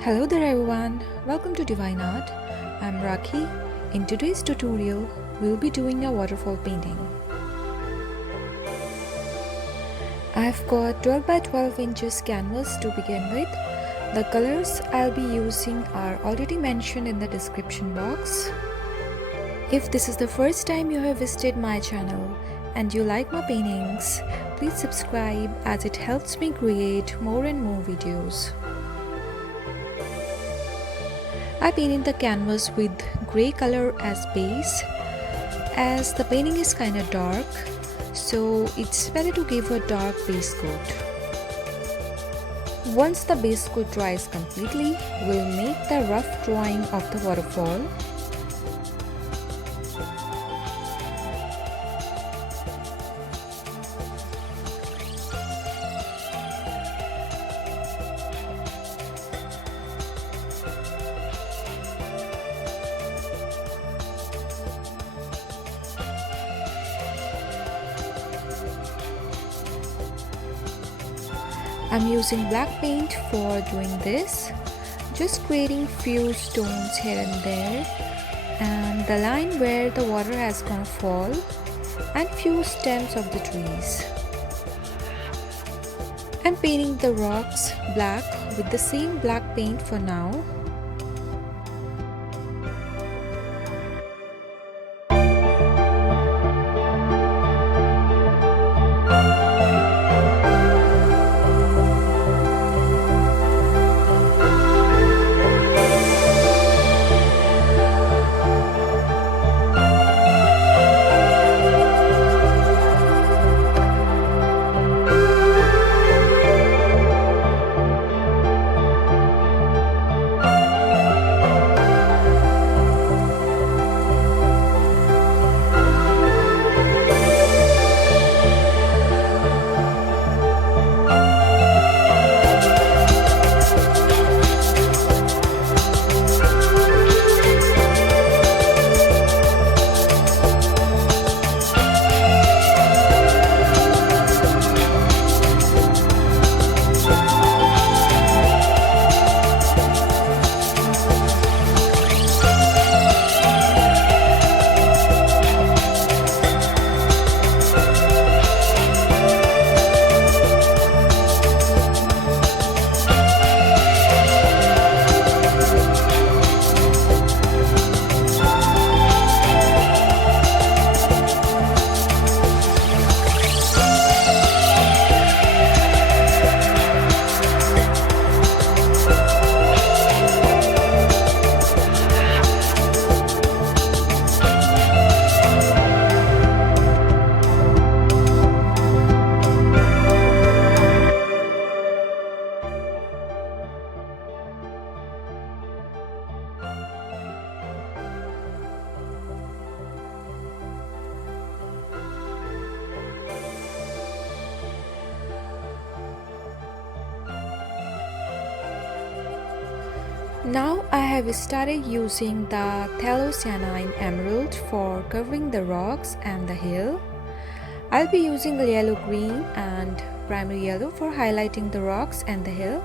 Hello there everyone, welcome to Divine Art. I'm Rakhi. In today's tutorial, we'll be doing a waterfall painting. I've got 12 by 12 inches canvas to begin with. The colors I'll be using are already mentioned in the description box. If this is the first time you have visited my channel and you like my paintings, please subscribe as it helps me create more and more videos. I painted the canvas with grey color as base, as the painting is kinda dark, so it's better to give a dark base coat. Once the base coat dries completely, we'll make the rough drawing of the waterfall. I'm using black paint for doing this, just creating few stones here and there, and the line where the water has gonna fall, and few stems of the trees. I'm painting the rocks black with the same black paint for now. Now I have started using the Phthalocyanine Emarld for covering the rocks and the hill. I'll be using the yellow-green and primary yellow for highlighting the rocks and the hill.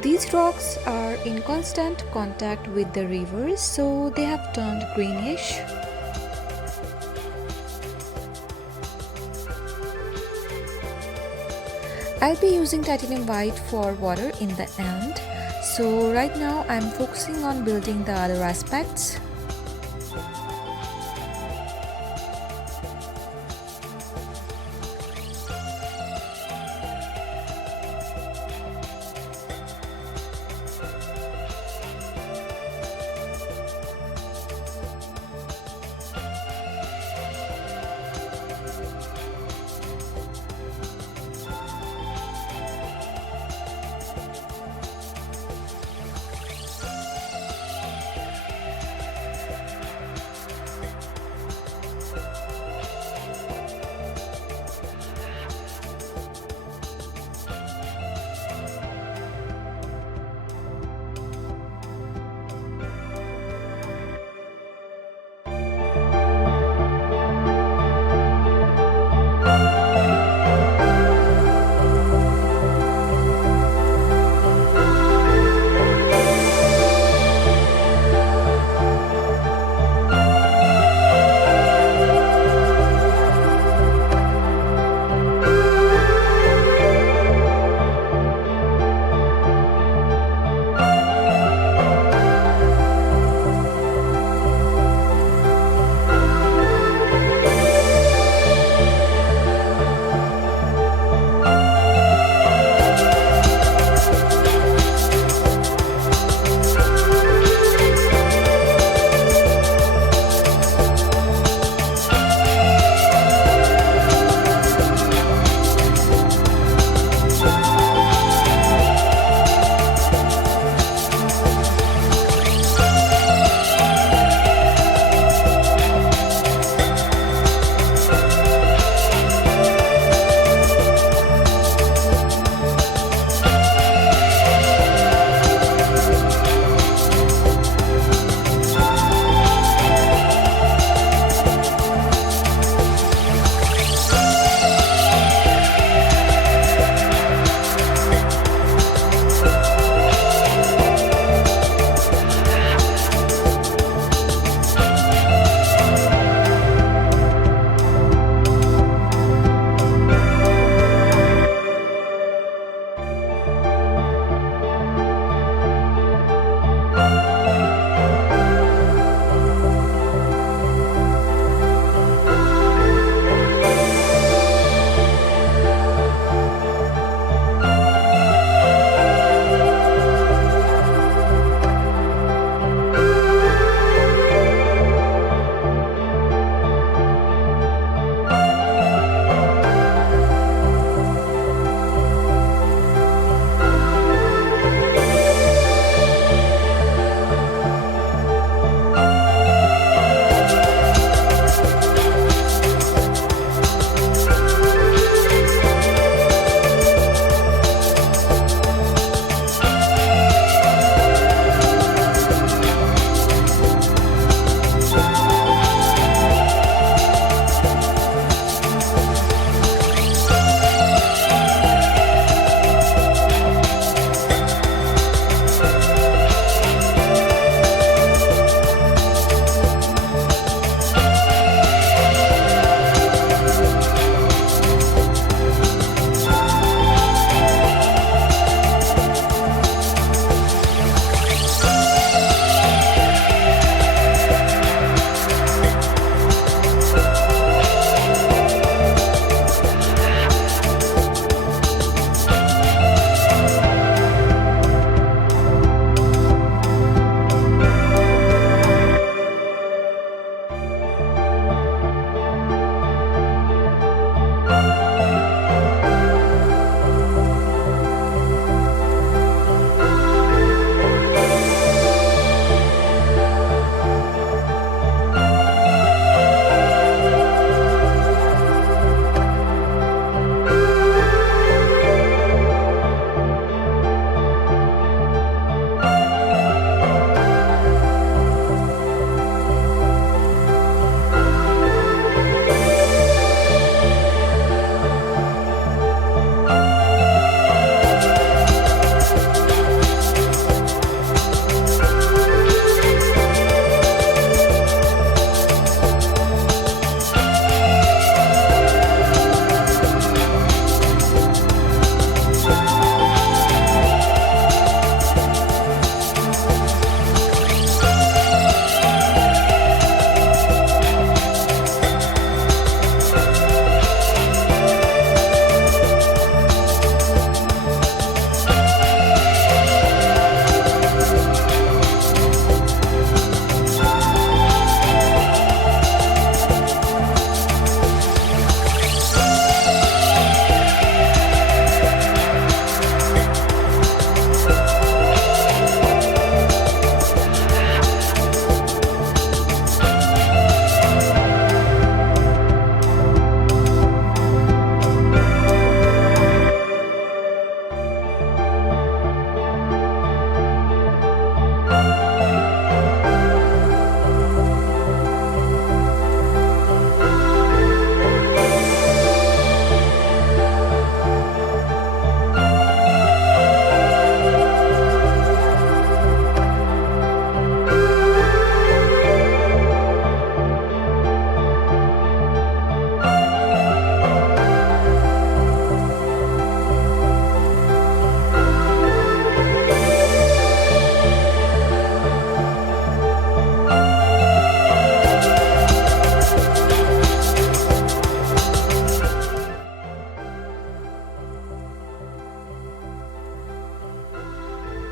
These rocks are in constant contact with the river, so they have turned greenish. I'll be using titanium white for water in the end. So right now I'm focusing on building the other aspects.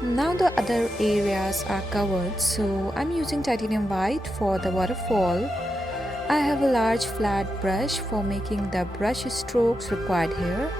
Now the other areas are covered, so I'm using titanium white for the waterfall. I have a large flat brush for making the brush strokes required here.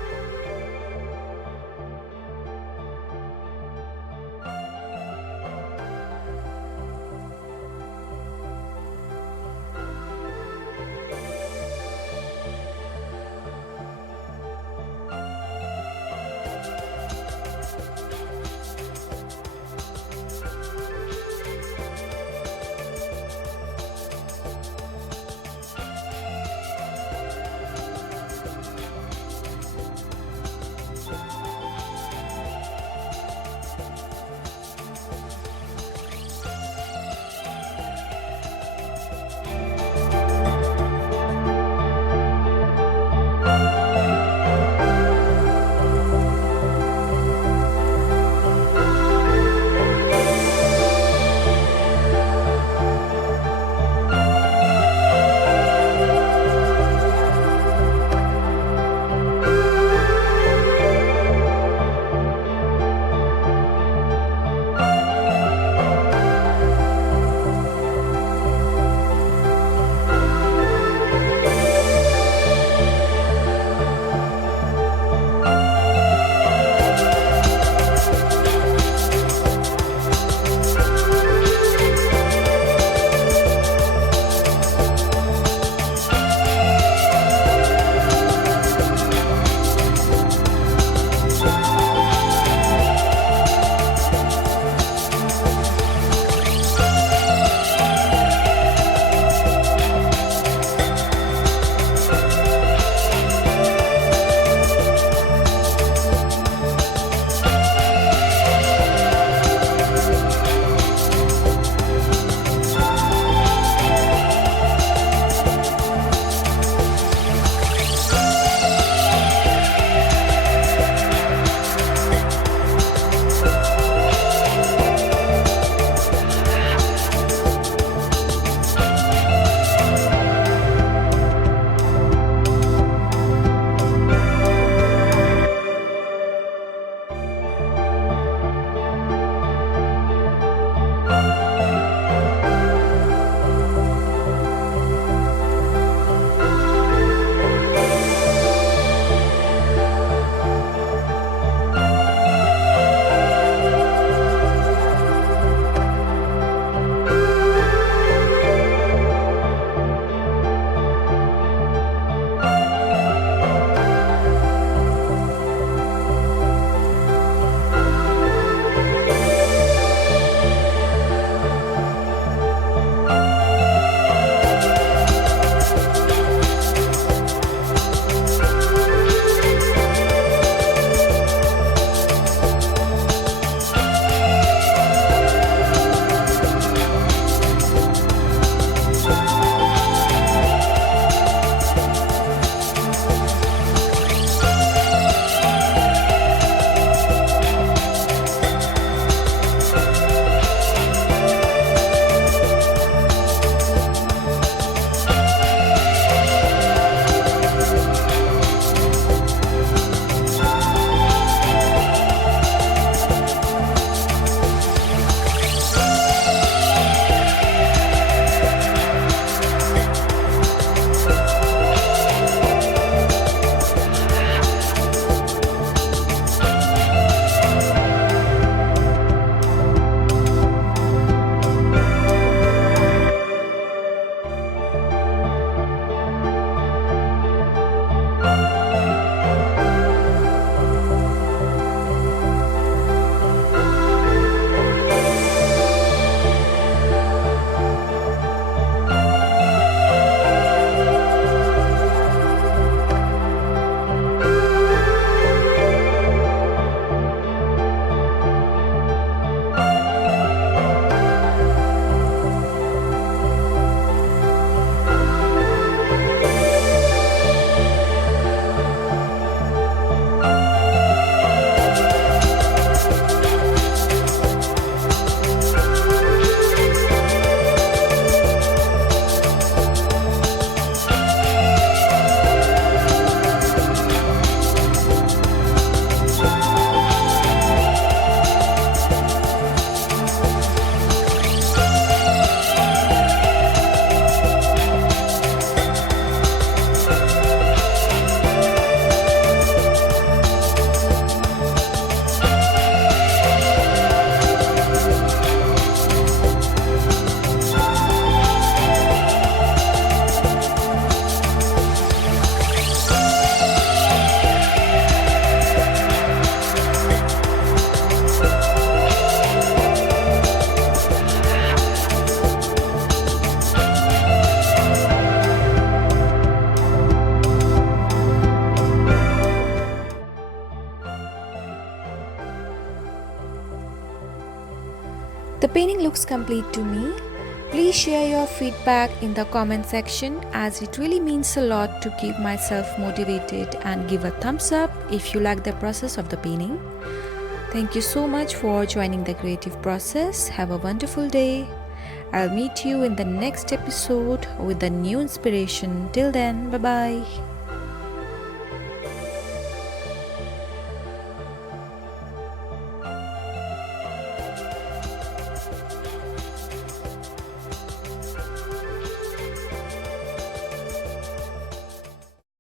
The painting looks complete to me. Please share your feedback in the comment section as it really means a lot to keep myself motivated, and give a thumbs up if you like the process of the painting. Thank you so much for joining the creative process. Have a wonderful day. I'll meet you in the next episode with a new inspiration. Till then, bye bye.